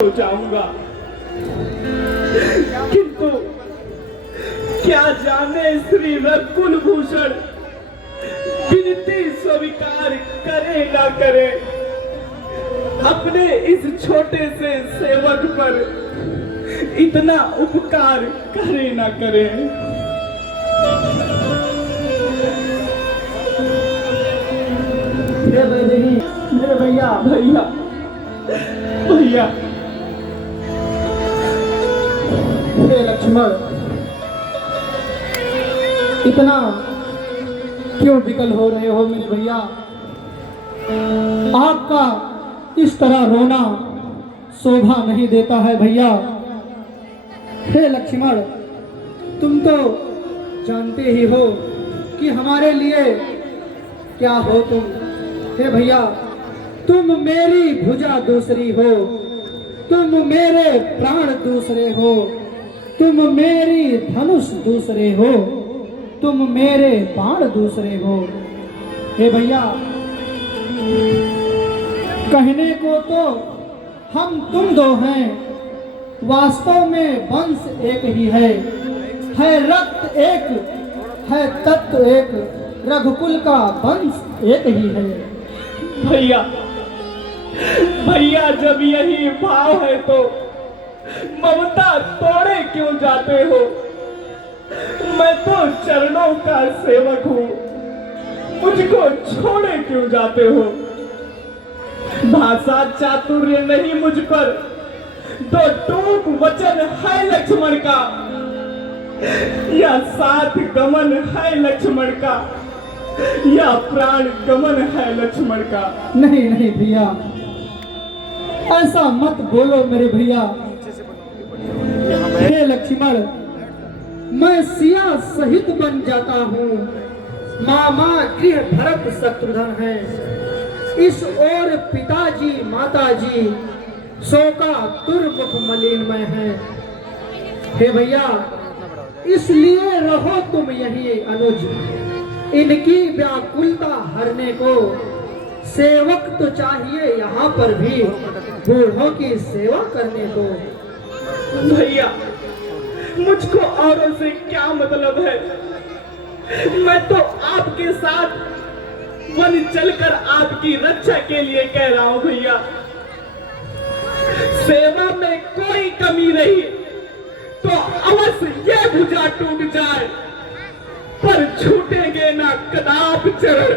हो जाऊंगा, किंतु क्या जाने श्री कुलभूषण विनती स्वीकार करे ना करे, अपने इस छोटे से सेवक पर इतना उपकार करे ना करे। मेरे भैया भैया भैया हे लक्ष्मण, इतना क्यों विकल हो रहे हो मेरे भैया? आपका इस तरह रोना शोभा नहीं देता है भैया। हे लक्ष्मण, तुम तो जानते ही हो कि हमारे लिए क्या हो तुम। हे भैया, तुम मेरी भुजा दूसरी हो, तुम मेरे प्राण दूसरे हो, तुम मेरी धनुष दूसरे हो, तुम मेरे बाण दूसरे हो। हे भैया, कहने को तो हम तुम दो हैं, वास्तव में वंश एक ही है रक्त एक है, तत्व एक, रघुकुल का वंश एक ही है। भैया भैया, जब यही भाव है तो ममता तोड़े क्यों जाते हो? मैं तो चरणों का सेवक हूँ, मुझको छोड़े क्यों जाते हो? भाषा चातुर्य नहीं मुझ पर, तो टूक वचन है लक्ष्मण का, या साथ गमन है लक्ष्मण का, या प्राण गमन है लक्ष्मण का। नहीं नहीं भैया, ऐसा मत बोलो मेरे भैया। हे लक्ष्मण, मैं सिया सहित बन जाता हूँ, मामा गृह भरत शत्रुघ्न है, इस ओर पिताजी माताजी शोका दुर्मुख मलिनमय है। हे भैया, इसलिए रहो तुम यही अनुज, इनकी व्याकुलता हरने को सेवक तो चाहिए यहाँ पर भी बूढ़ों की सेवा करने को। भैया, मुझको औरों से क्या मतलब है? मैं तो आपके साथ वन चलकर आपकी रक्षा के लिए कह रहा हूँ भैया। सेवा में कोई कमी रही तो अवश्य ये भुजा टूट जाए, पर छूटेंगे ना कदाप चरण,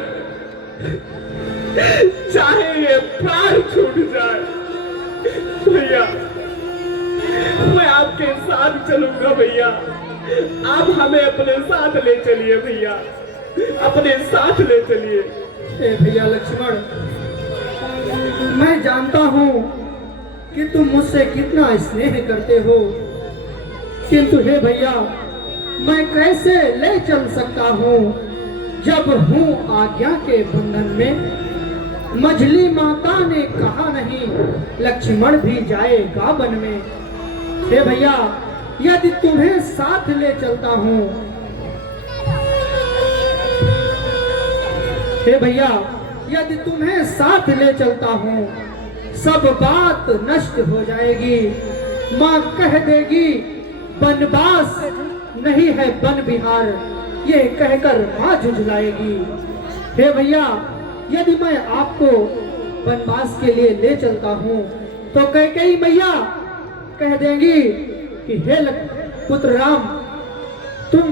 चाहे ये प्राण छूट जाए। भैया, मैं आपके साथ चलूंगा भैया, आप हमें अपने साथ ले चलिए भैया, अपने साथ ले चलिए। भैया लक्ष्मण, मैं जानता हूँ कि तुम मुझसे कितना स्नेह करते हो, किंतु हे भैया, मैं कैसे ले चल सकता हूँ जब हूँ आज्ञा के बंधन में। मझली माता ने कहा नहीं, लक्ष्मण भी जाएगा वन में। हे भैया, यदि तुम्हें साथ ले चलता हूँ, हे भैया, यदि तुम्हें साथ ले चलता हूँ, सब बात नष्ट हो जाएगी। माँ कह देगी वनवास नहीं है वन विहार, ये कहकर माँ झुझलाएगी। हे भैया, यदि मैं आपको वनवास के लिए ले चलता हूँ तो कैकेयी मैया कह देंगी कि हे पुत्र राम, तुम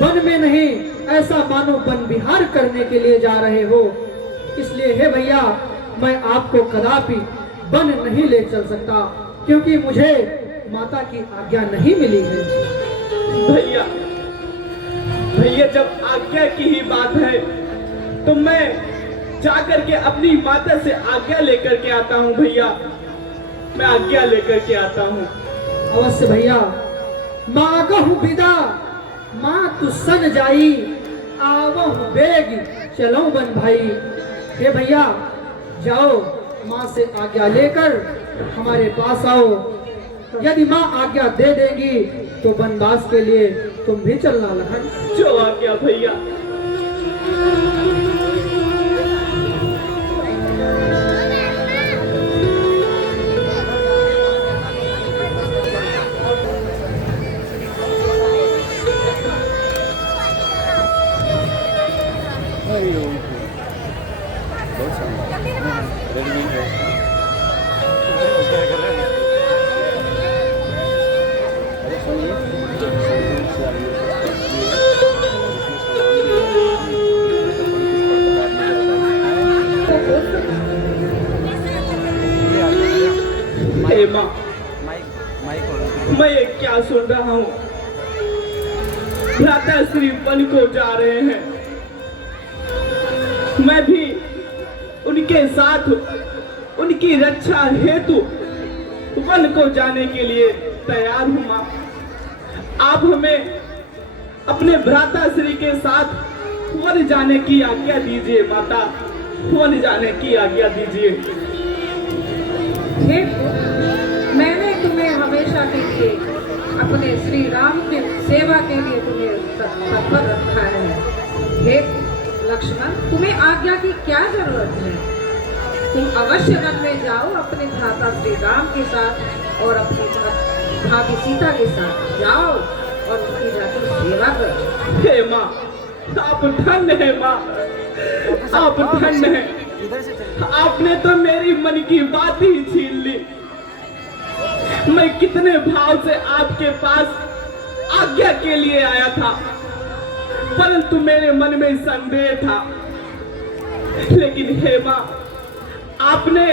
वन में नहीं, ऐसा मानो वन विहार करने के लिए जा रहे हो। इसलिए हे भैया, मैं आपको कदापि वन नहीं ले चल सकता, क्योंकि मुझे माता की आज्ञा नहीं मिली है। भैया भैया, जब आज्ञा की ही बात है तो मैं जाकर के अपनी माता से आज्ञा लेकर के आता हूँ भैया, मैं आज्ञा लेकर के आता हूँ। अवश्य भैया, मांगहु विदा माँ तू सन जाई, आवहु बेग चलो बन भाई। हे भैया, जाओ माँ से आज्ञा लेकर हमारे पास आओ। यदि माँ आज्ञा दे देगी तो वनवास के लिए तुम भी चलना लखन। जो आज्ञा भैया। हे माँ, मैं ये क्या सुन रहा हूँ? भ्राता श्री वन को जा रहे हैं। मैं भी उनके साथ उनकी रक्षा हेतु वन को जाने के लिए तैयार हूँ माँ। आप हमें अपने भ्राता श्री के साथ वन जाने की आज्ञा दीजिए माता, वन जाने की आज्ञा दीजिए। हे पुत्र, मैंने तुम्हें हमेशा के लिए अपने श्री राम की सेवा के लिए तुम्हें तत्पर रखा है। हे लक्ष्मण, तुम्हें आज्ञा की क्या जरूरत है? तुम अवश्य वन में जाओ, अपने भ्राता श्री राम के साथ और अपनी भाभी सीता के साथ जाओ और उनकी जाकर सेवा करो। हे माँ, आप धन्य है माँ, आप धन्य है। आपने तो मेरी मन की बात ही छीन ली। मैं कितने भाव से आपके पास आज्ञा के लिए आया था, परंतु मेरे मन में संदेह था। लेकिन हे माँ, आपने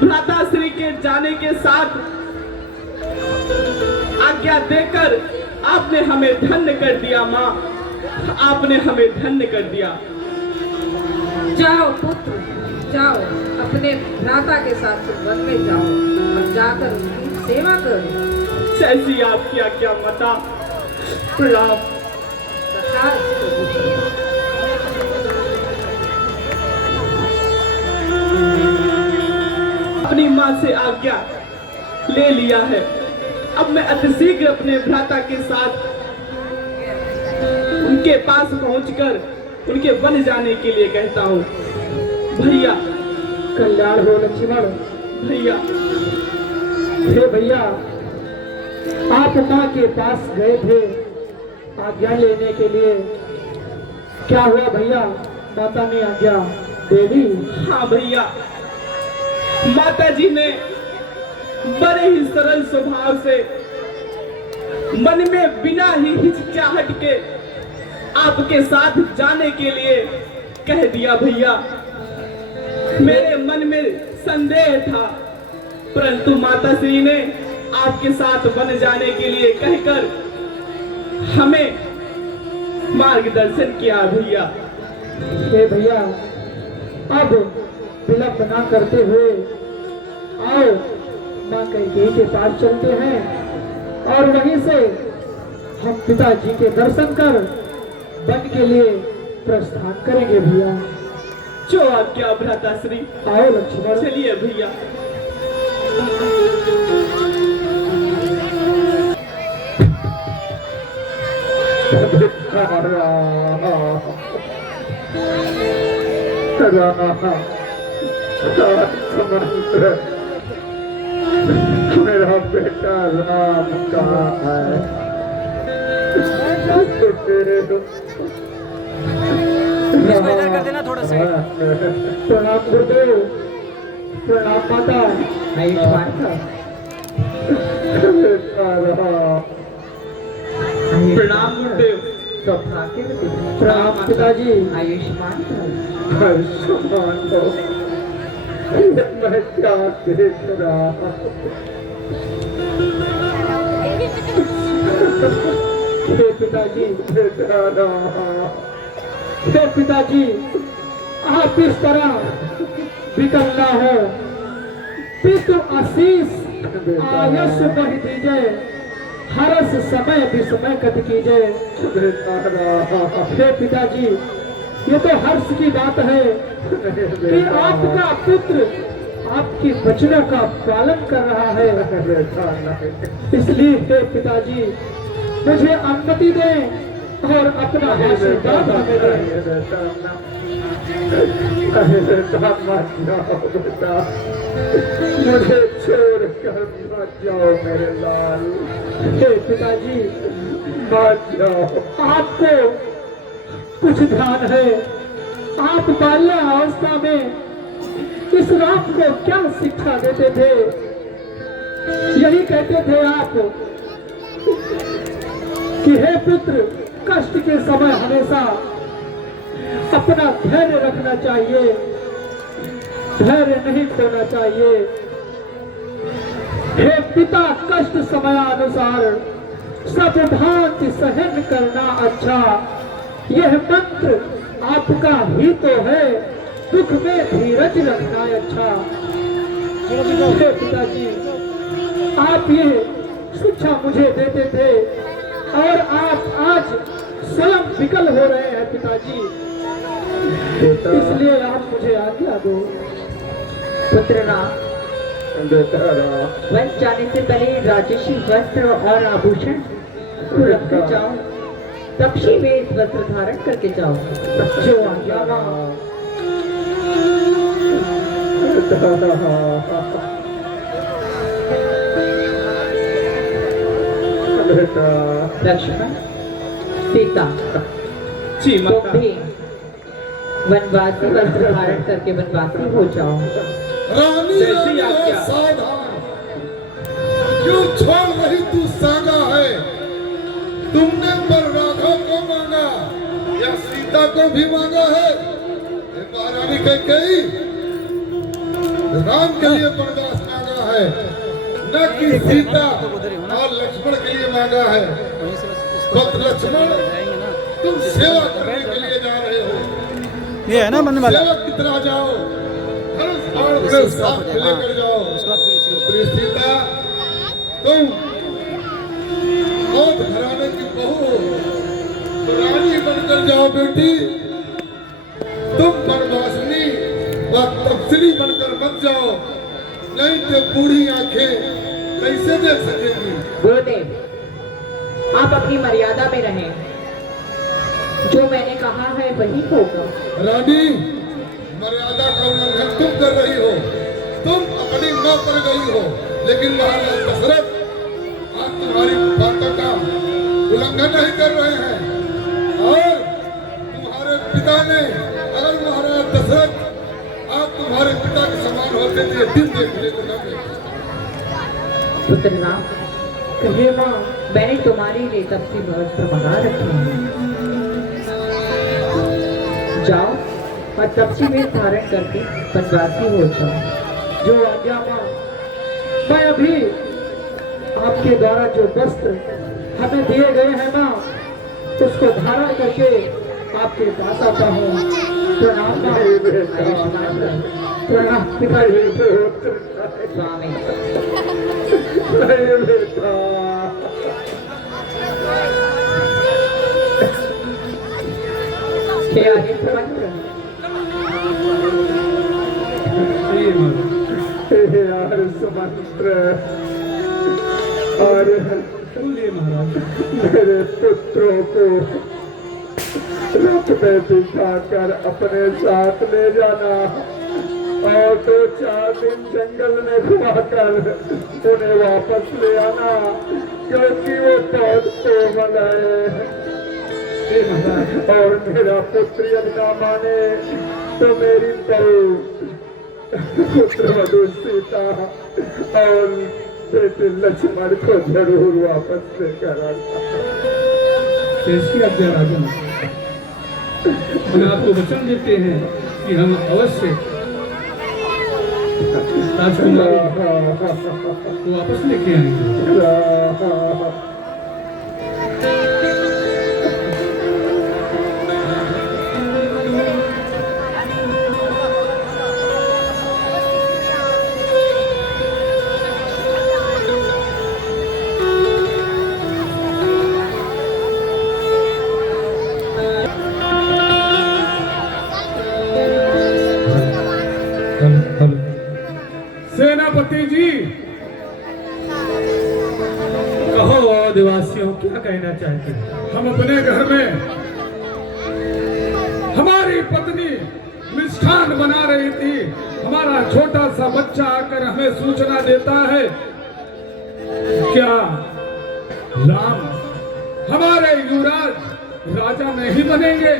भ्राता श्री के जाने के साथ आज्ञा देकर आपने हमें धन्य कर दिया माँ, आपने हमें धन्य कर दिया। जाओ पुत्र, जाओ अपने भ्राता के साथ वन में जाओ और जाकर उनकी सेवा करो। जैसी आपकी आज्ञा माता, प्रणाम। अपनी माँ से आज्ञा ले लिया है। अब मैं अतिशीघ्र अपने भ्राता के साथ उनके पास पहुंचकर उनके वन जाने के लिए कहता हूँ। भैया, कल्याण हो लक्ष्मण। भैया, हे भैया, आप माँ के पास गए थे आज्ञा लेने के लिए, क्या हुआ भैया? माता ने आज्ञा दे दी? हाँ भैया, माता जी ने बड़े ही सरल स्वभाव से मन में बिना ही हिचकिचाहट के आपके साथ जाने के लिए कह दिया। भैया, मेरे मन में संदेह था, परंतु माता श्री ने आपके साथ वन जाने के लिए कहकर हमें मार्गदर्शन किया। भैया, हे भैया, अब विलंब ना करते हुए आओ माँ कैकेयी के पास चलते हैं और वहीं से हम पिताजी के दर्शन कर वन के लिए प्रस्थान करेंगे। भैया, जो आज्ञा भ्राता श्री। आओ लक्ष्मण। चलिए भैया। मेरा बेटा राम कहाँ है? इसको इधर कर देना थोड़ा सा। प्रणाम गुरुदेव, प्रणाम माता। आयुष्मान प्रणाम गुरुदेव। प्रणाम पिताजी। आयुष्मान आयुष्मान हो। मैं क्या देख रहा हूँ? हे पिताजी, बेटा राम, हे पिताजी, आप इस तरह विकल ना हो। पितु आशीष आयस बढ़ दीजिए, हरस समय विस्मय कट कीजिए। बेटा राम, हे पिताजी, ये तो हर्ष की बात है कि आपका पुत्र आपकी वचनों का पालन कर रहा है। बेटा नहीं। इसलिए हे पिताजी, मुझे अनुमति दें और अपना आशीर्वाद हमें दें। बेटा मत जाओ बेटा, मुझे छोड़ कर मत जाओ मेरे लाल, हे पिताजी, मत जाओ। आपको कुछ ध्यान है, आप बाल्यावस्था में इस राम को क्या शिक्षा देते थे? यही कहते थे आप कि हे पुत्र, कष्ट के समय हमेशा अपना धैर्य रखना चाहिए, धैर्य नहीं खोना चाहिए। हे पिता कष्ट समयानुसार सब भांति सहन करना अच्छा। यह मंत्र आपका ही तो है, दुख में धीरज रखना अच्छा। हे पिताजी, आप ये शिक्षा मुझे देते थे और आप आज स्वयं विकल हो रहे हैं पिताजी, इसलिए आप मुझे आज्ञा दो। पुत्र राम, वन जाने से पहले राजर्षि वस्त्र और आभूषण को रख कर जाओ, तपसी वेश वस्त्र धारण करके जाओ। जो आज्ञा मां। लक्ष्मण, सीता, जी तुम माता। भी वनवासी वस्त्र धारण करके वनवासी हो जाओ। रानी जैसी रानी आज्ञा। सावधान, क्यों छोड़ रही तू सागा है? तुमने पर राघव को मांगा या सीता को भी मांगा है? ये महारानी कैकेयी राम के लिए वरदान मांगा है, न कि सीता और लक्ष्मण के लिए मांगा है। बत लक्ष्मण, तुम सेवा करने के लिए जा रहे हो, ये है ना बनने वाला। सेवक की तरह जाओ, धनुष बाण अपने साथ लेकर जाओ। पुत्री सीता, तुम औध घराने की बहू हो, तो रानी बनकर जाओ बेटी। तुम वनवासिनी व तपस्वी बनकर मत जाओ, नहीं तो बूढ़ी आंखें कैसे देख सकेंगी। गुरुदेव, आप अपनी मर्यादा में रहें, जो मैंने कहा है वही होगा। रानी, मर्यादा का उल्लंघन तुम कर रही हो। तुम अपनी मां पर गई हो, लेकिन महाराज दशरथ आज तुम्हारी बातों का उल्लंघन नहीं कर रहे हैं। और तुम्हारे पिता ने, अगर महाराज दशरथ आप तुम्हारे पिता के समान होते तो ये दिन देखने को न मिलता। पुत्र राम, कहे मां। मैंने तुम्हारे लिए तपसी वस्त्र मंगा रखे हैं, जाओ और तपसी वेश धारण करके वनवासी हो जाओ। जो आज्ञा मां। मैं अभी आपके द्वारा जो वस्त्र हमें दिए गए हैं मां, उसको धारण करके आपके पास आता हूँ। प्रणाम मां। प्रणाम पिताजी। स्वामी, नहीं बेटा, हे आदित्य मंत्र, हे यार सुमंत्र, और मेरे पुत्रों को रथ में बिठाकर अपने साथ ले जाना और 2-4 दिन जंगल में घुमाकर उन्हें वापस ले आना, क्योंकि वो बहुत कोमल है। और मेरा पुत्र यदि ना माने तो मेरी बहू पुत्रवधू सीता और बेटे लक्ष्मण को जरूर वापस लेकर आना। कैसी आज्ञा राजन, हम आपको वचन देते हैं कि हम अवश्य राजकुमारी को वापस लेके आएंगे। सेनापति जी, कहो आदिवासियों क्या कहना चाहते हैं? हम अपने घर में हमारी पत्नी मिष्ठान बना रही थी, हमारा छोटा सा बच्चा आकर हमें सूचना देता है क्या राम हमारे युवराज राजा नहीं बनेंगे?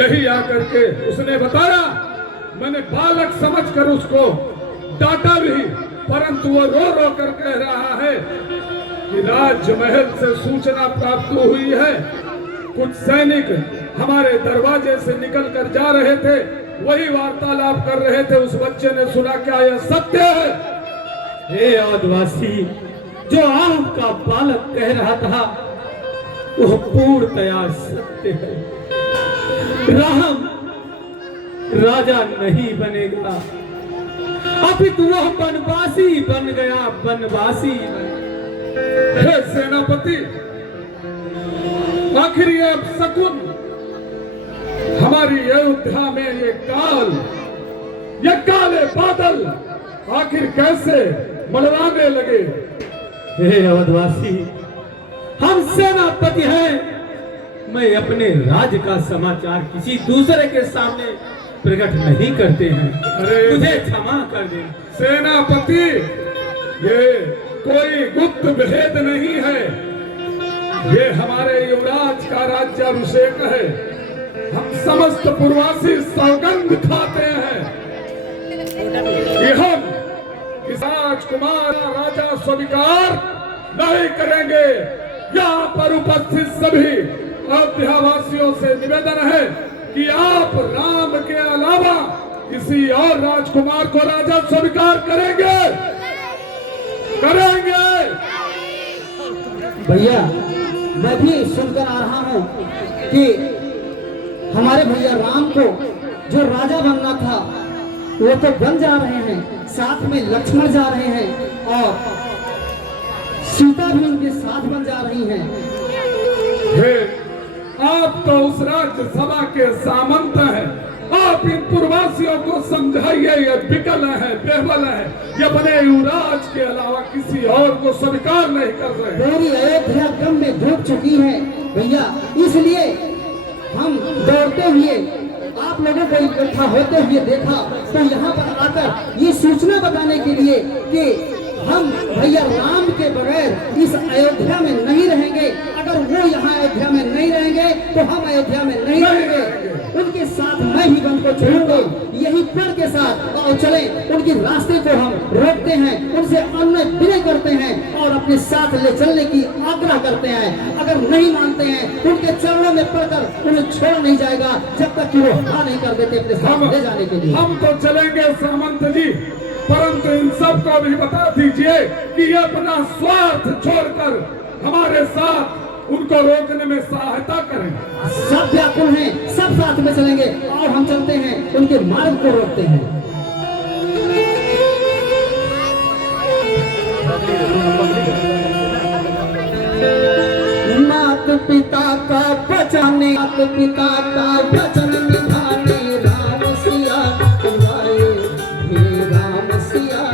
यही आकर के उसने बताया। मैंने बालक समझकर उसको डांटा भी, परंतु वो रो रो कर कह रहा है कि राजमहल से सूचना प्राप्त हुई है, कुछ सैनिक हमारे दरवाजे से निकल कर जा रहे थे, वही वार्तालाप कर रहे थे। उस बच्चे ने सुना, क्या यह सत्य है? हे आदिवासी, जो आपका बालक कह रहा था वह पूर्णतया सत्य है। राम राजा नहीं बनेगा, अपितु वह बनवासी बन गया, बनवासी बन गया। हे सेनापति, आखिर ये शकुन हमारी अयोध्या में ये काले बादल आखिर कैसे मंडराने लगे? हे अवधवासी, हम सेनापति हैं, मैं अपने राज्य का समाचार किसी दूसरे के सामने प्रकट नहीं करते हैं। अरे मुझे क्षमा कर दे। सेनापति, ये कोई गुप्त भेद नहीं है, ये हमारे युवराज का राज्याभिषेक है। हम समस्त पूर्वासी सौगंध खाते हैं कि हम इस राजकुमार राजा स्वीकार नहीं करेंगे। यहाँ पर उपस्थित सभी अयोध्यावासियों से निवेदन है कि आप राम के अलावा किसी और राजकुमार को राजा स्वीकार करेंगे? भैया, मैं भी सुनकर आ रहा हूँ कि हमारे भैया राम को जो राजा बनना था वो तो बन जा रहे हैं, साथ में लक्ष्मण जा रहे हैं और सीता भी उनके साथ बन जा रही हैं। हे, आप तो उस राज्यसभा के सामंत हैं। आप इन पूर्वासियों को समझाइए, ये विकल है, बेबल है, ये अपने युवराज के अलावा किसी और को स्वीकार नहीं कर रहे। पूरी अयोध्या गम में डूब चुकी है भैया, इसलिए हम दौड़ते हुए आप लोगों को इकट्ठा होते हुए देखा, तो यहाँ पर आकर ये सूचना बताने के लिए कि हम भैया राम के बगैर इस अयोध्या में नहीं रहेंगे। अगर वो यहाँ अयोध्या में नहीं रहेंगे तो हम अयोध्या में नहीं रहेंगे। उनके साथ मैं ही वन को छोड़ूंगा, यही प्रण के साथ और चले उनके रास्ते को हम रोकते हैं, उनसे अन्य विनय करते हैं और अपने साथ ले चलने की आग्रह करते हैं। अगर नहीं मानते हैं उनके चरणों में पड़कर उन्हें छोड़ नहीं जाएगा जब तक कि वो हाँ नहीं कर देते अपने साथ ले जाने के लिए। हम तो चलेंगे सामंत जी, परंतु इन सबको भी बता दीजिए कि ये अपना स्वार्थ छोड़कर हमारे साथ उनको रोकने में सहायता करें। सब व्याकुल हैं, सब साथ में चलेंगे और हम चलते हैं, उनके मार्ग को रोकते हैं। मात पिता का वचन, मात पिता का वचन निभाने राम सिया तुम्हारे, हे राम सिया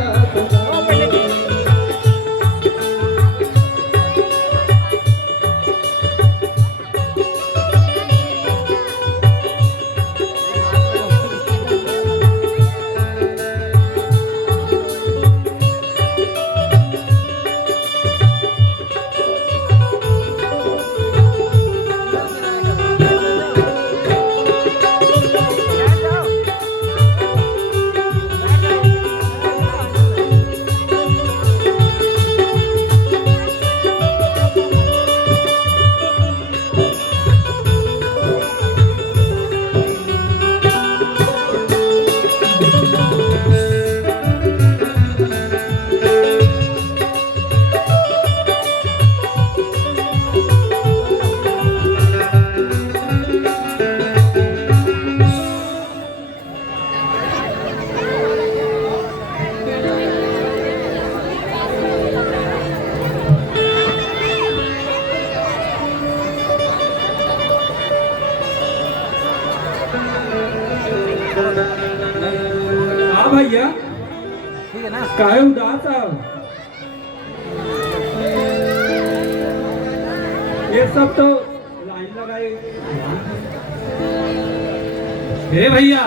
भैया ठीक है ना? काहे उदास आओ? ये सब तो लाइन लगाए। हे भैया,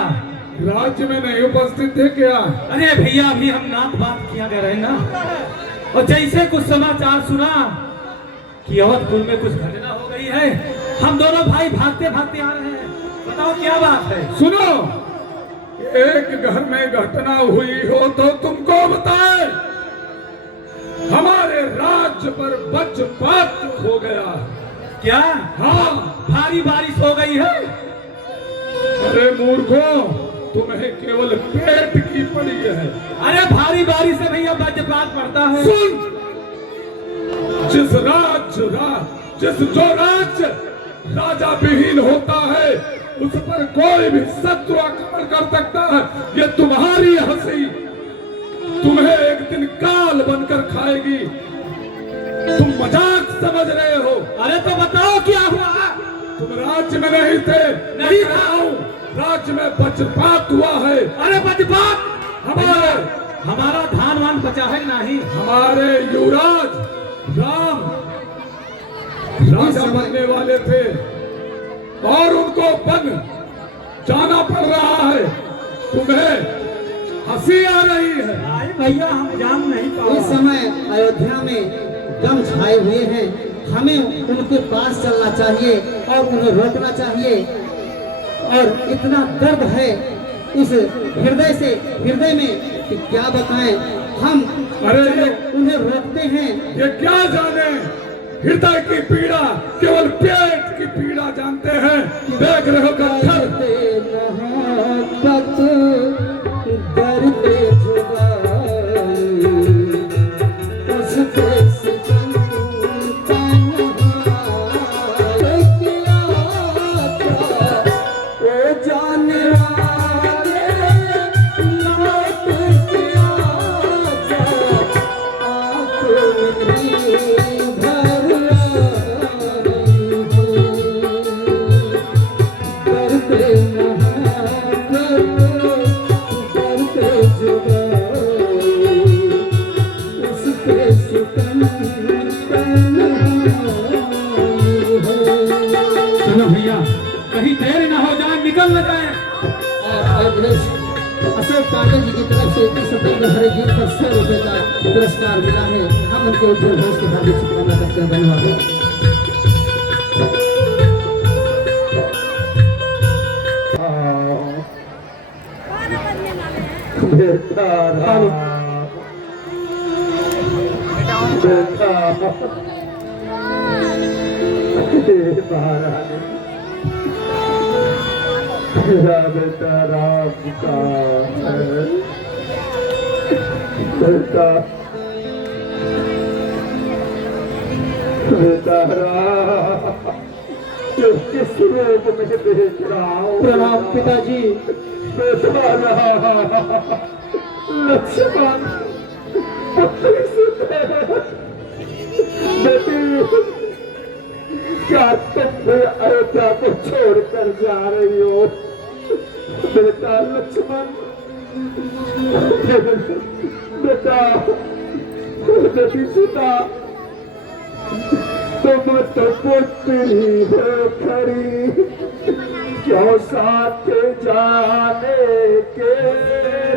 राज्य में नहीं उपस्थित थे क्या? अरे भैया अभी हम नाक बात किया गया रहे ना, और जैसे कुछ समाचार सुना कि अवधपुर में कुछ घटना हो गई है, हम दोनों भाई भागते भागते आ रहे हैं। बताओ क्या बात है? सुनो, एक घर में घटना हुई हो तो तुमको बताए। हमारे राज्य पर वज्रपात हो गया। क्या? हाँ, भारी बारिश हो गई है? अरे मूर्खों, तुम्हें केवल पेट की पड़ी है। अरे भारी बारिश से भैया वज्रपात बात पड़ता है। सुन, जिस जो राज्य राजा विहीन होता है उस पर कोई भी शत्रु आक्रमण कर सकता है। ये तुम्हारी हंसी तुम्हें एक दिन काल बनकर खाएगी। तुम मजाक समझ रहे हो। अरे तो बताओ क्या हुआ? तुम राज्य में नहीं थे। नहीं था। राज्य में वज्रपात हुआ है। अरे वज्रपात? हमारा धान वान बचा है नहीं? हमारे युवराज राम राजा बनने वाले थे और उनको बन जाना पड़ रहा है। तुम्हें हंसी आ रही है। भैया हम जान नहीं पाए। इस समय अयोध्या में गम छाए हुए हैं। हमें उनके पास चलना चाहिए और उन्हें रोकना चाहिए। और इतना दर्द है इस हृदय में कि क्या बताएं हम। अरे उन्हें रोकते हैं। ये क्या जाने हृदय की पीड़ा, केवल पेट की पीड़ा जानते हैं। देख रहे हो कत्थर मोहब्बत दर्द जुदाई उसके सितम तन्हाई किया था ओ जाने वाले लौट के आजा आँखों में भर आई करते चलो भैया कहीं देर ना हो जाए, निकल न जाए। अशोक पांडे जी की तरफ से इस सत्येंद्र हरे गीत पर 100 रुपए का पुरस्कार मिला है। हम उनके उज्जवल भविष्य के हार्दिक शुभकामना करते हैं। धन्यवाद। बेटा राम, बेटा महाराज, मेरा बेटा राम का है। बेटा बेटा राम, किस रूप में देख रहा हूँ। प्रणाम पिताजी। बेटा राम, लक्ष्मण पुत्री सुते। बेटी क्या तुम भी अयोध्या को छोड़कर जा रही हो? बेटा लक्ष्मण, बेटा बेटी सीता, तुम तो पुत्री हो खरी, क्यों साथ जाने के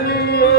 लिए?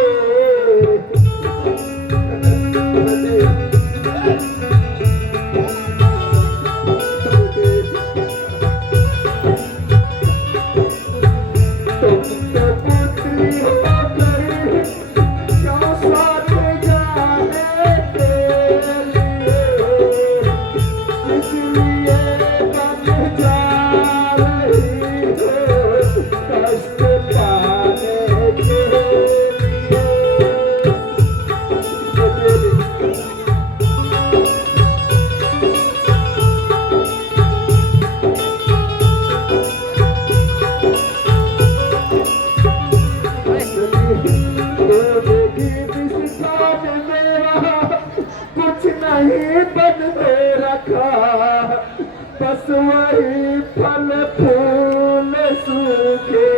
बस वही फल फूल सूखे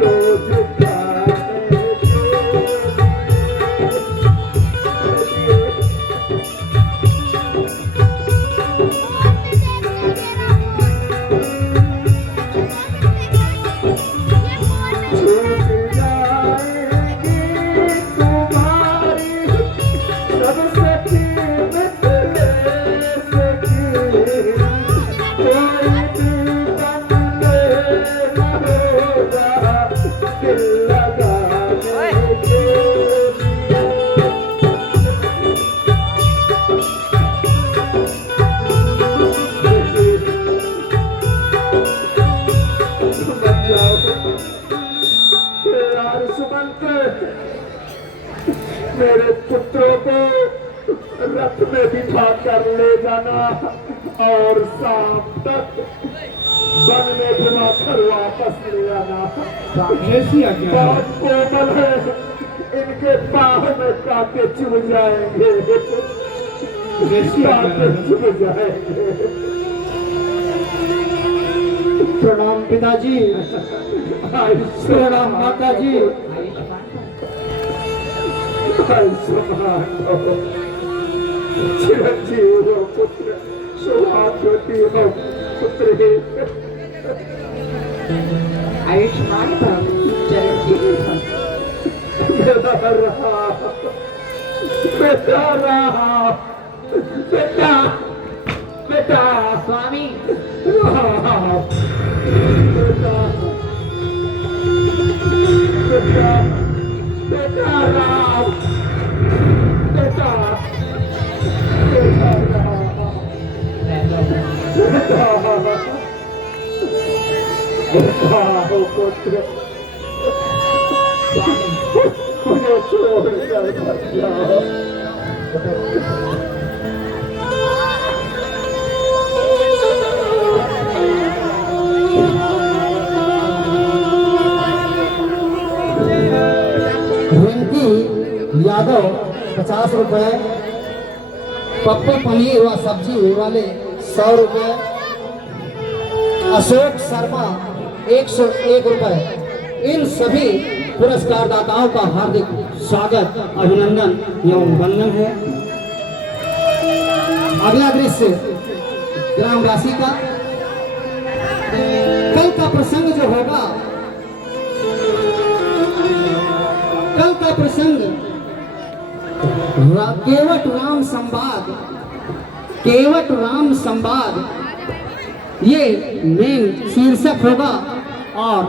रोज खाने छूट जाएगी तुम्हारी सब सखी मित्र सखी। कोई भी बंदे न होगा दिल लगाने के यार सुमंत, मेरे पुत्र पुत्रों को रथ में बिठा कर ले जाना और शाम तक वन में घुमाकर वापस ले आना। जैसी आज्ञा है। बहुत कोमल है, इनके पाँव में कांटे चुभ जाएंगे, जैसी आज्ञा कांटे है। चुभ जाएंगे। प्रणाम पिताजी, प्रणाम माता जी। चिरंजीव हो पुत्र, सौभाग्यवती हो पुत्र ही। आयुष्मान भव चिरंजीवी भव। बेटा रहा, बेटा रहा, बेटा बेटा स्वामी रहा, बेटा बेटा बेटा रहा, बेटा बेटा रहा, बेटा हो पुत्र, मुझे छोड़ कर मत जाओ। रिंकी यादव 50 रुपए, पप्पू पनीर व सब्जी वाले 100 रुपए, अशोक शर्मा 101 रुपए। इन सभी पुरस्कार दाताओं का हार्दिक स्वागत, अभिनंदन एवं वंदन है। अगला दृश्य ग्रामवासी का। कल का प्रसंग जो होगा, कल का प्रसंग केवट राम संवाद, केवट राम संवाद ये मेन शीर्षक होगा और